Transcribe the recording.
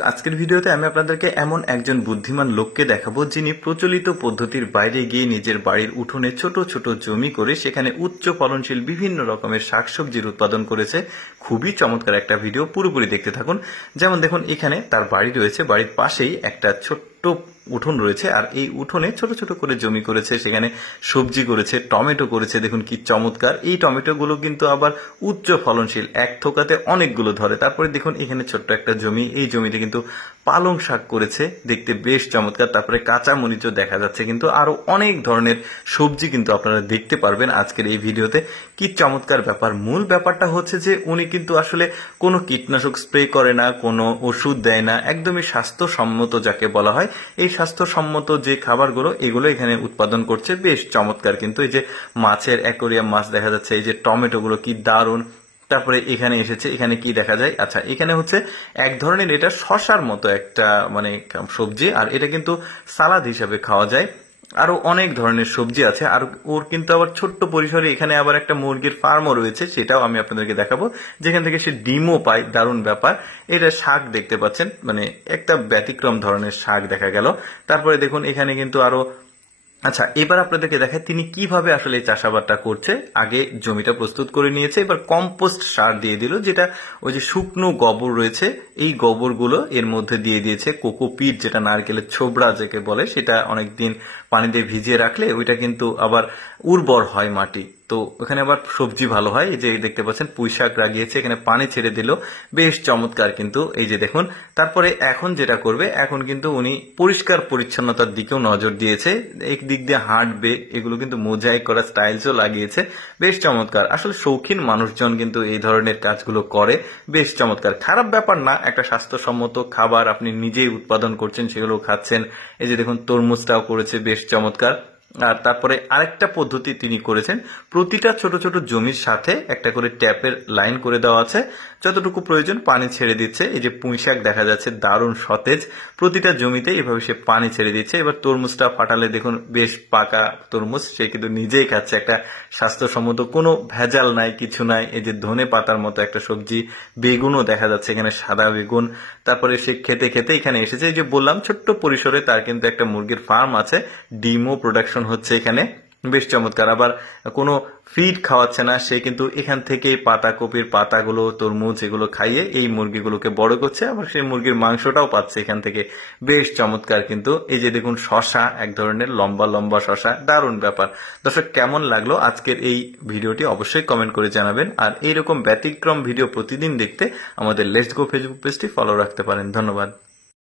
আজকের ভিডিওতে আমি আপনাদেরকে এমন একজন বুদ্ধিমান লোককে দেখাবো যিনি প্রচলিত পদ্ধতির বাইরে গিয়ে নিজের বাড়ির উঠোনে ছোট ছোট জমি করে সেখানে উচ্চ ফলনশীল বিভিন্ন রকমের শাকসবজির উৎপাদন করেছে। খুবই চমৎকার একটা ভিডিও, পুরোপুরি দেখতে থাকুন। যেমন দেখুন, এখানে তার বাড়ি রয়েছে, বাড়ির পাশেই একটা ছোট্ট উঠোন রয়েছে, আর এই উঠোনে ছোট ছোট করে জমি করেছে, সেখানে সবজি করেছে, টমেটো করেছে। দেখুন কি চমৎকার! এই টমেটো গুলো কিন্তু আবার উচ্চ ফলনশীল, এক থোকাতে অনেকগুলো ধরে। তারপরে দেখুন এখানে ছোট্ট একটা জমি, এই জমিতে কিন্তু পালং শাক করেছে, দেখতে বেশ চমৎকার। তারপরে কাঁচা মরিচও দেখা যাচ্ছে, কিন্তু আরো অনেক ধরনের সবজি কিন্তু আপনারা দেখতে পারবেন আজকের এই ভিডিওতে। কি চমৎকার ব্যাপার! মূল ব্যাপারটা হচ্ছে যে উনি কিন্তু আসলে কোনো কীটনাশক স্প্রে করে না, কোনো ওষুধ দেয় না, একদমই স্বাস্থ্যসম্মত যাকে বলা হয়। এই স্বাস্থ্যসম্মত যে খাবারগুলো, এগুলো এখানে উৎপাদন করছে। বেশ চমৎকার! কিন্তু এই যে মাছের অ্যাকোরিয়াম মাছ দেখা যাচ্ছে, এই যে টমেটো গুলো কি দারুণ। তারপরে এখানে এসেছে, এখানে কি দেখা যায়? আচ্ছা, এখানে হচ্ছে এক ধরনের, এটা শশার মতো একটা মানে সবজি, আর এটা কিন্তু সালাদ হিসাবে খাওয়া যায়। আরো অনেক ধরনের সবজি আছে, আর ওর কিন্তু আবার ছোট্ট পরিসরে এখানে আবার একটা মুরগির ফার্মও রয়েছে, সেটাও আমি আপনাদেরকে দেখাবো, যেখান থেকে সে ডিমও পায়। দারুণ ব্যাপার! এটা শাক দেখতে পাচ্ছেন, মানে একটা ব্যতিক্রম ধরনের শাক দেখা গেল। তারপরে দেখুন এখানে কিন্তু আরো, আচ্ছা এবার আপনাদেরকে দেখায় তিনি কিভাবে আসলে এই চাষাবাদটা করছে। আগে জমিটা প্রস্তুত করে নিয়েছে, এবার কম্পোস্ট সার দিয়ে দিল, যেটা ওই যে শুকনো গোবর রয়েছে, এই গোবরগুলো এর মধ্যে দিয়ে দিয়েছে। কোকোপিট, যেটা নারকেলের ছোবড়া যাকে বলে, সেটা অনেকদিন পানিতে ভিজিয়ে রাখলে ওইটা কিন্তু আবার উর্বর হয় মাটি, তো ওখানে আবার সবজি ভালো হয়। এই যে দেখতে পাচ্ছেন পুঁই শাক লাগিয়েছে, এখানে পানি ছেড়ে দিল, বেশ চমৎকার। কিন্তু এই যে দেখুন, তারপরে এখন যেটা করবে, এখন কিন্তু উনি পরিষ্কার পরিচ্ছন্নতার দিকেও নজর দিয়েছে, এক দিক দিয়ে হাঁটবে, এগুলো কিন্তু মোজাইক করা স্টাইলসও লাগিয়েছে। বেশ চমৎকার! আসলে শৌখিন মানুষজন কিন্তু এই ধরনের কাজগুলো করে। বেশ চমৎকার, খারাপ ব্যাপার না। একটা স্বাস্থ্যসম্মত খাবার আপনি নিজেই উৎপাদন করছেন, সেগুলো খাচ্ছেন। এই যে দেখুন তরমুজটাও করেছে, বেশ চমৎকার। আর তারপরে আরেকটা পদ্ধতি তিনি করেছেন, প্রতিটা ছোট ছোট জমির সাথে একটা করে ট্যাপের লাইন করে দেওয়া আছে, যতটুকু প্রয়োজন পানি ছেড়ে দিচ্ছে। এই যে পুঁই শাক দেখা যাচ্ছে, দারুণ সতেজ, প্রতিটা জমিতে এভাবে সে পানি ছেড়ে দিচ্ছে। এবার তরমুজটা ফাটালে দেখুন, বেশ পাকা তরমুজ, সে কিন্তু নিজেই খাচ্ছে। একটা স্বাস্থ্যসম্মত, কোনো ভেজাল নাই, কিছু নাই। এই যে ধনে পাতার মতো একটা সবজি, বেগুনও দেখা যাচ্ছে এখানে, সাদা বেগুন। তারপরে সে খেতে খেতে এখানে এসেছে। এই যে বললাম ছোট্ট পরিসরে তার কিন্তু একটা মুরগির ফার্ম আছে, ডিমও প্রোডাকশন হচ্ছে এখানে। বেশ চমৎকার! আবার কোনো ফিড খাওয়াচ্ছে না, সে কিন্তু এখান থেকেই পাতাকপির পাতাগুলো, তরমুজ, এগুলো খাইয়ে এই মুরগিগুলোকে বড় করছে, আবার সেই মুরগির মাংসটাও পাচ্ছে এখান থেকে। বেশ চমৎকার! কিন্তু এই যে দেখুন শশা, এক ধরনের লম্বা লম্বা শশা, দারুণ ব্যাপার। দর্শক, কেমন লাগলো আজকের এই ভিডিওটি অবশ্যই কমেন্ট করে জানাবেন। আর এইরকম ব্যতিক্রম ভিডিও প্রতিদিন দেখতে আমাদের লেটস গো ফেসবুক পেজটি ফলো রাখতে পারেন। ধন্যবাদ।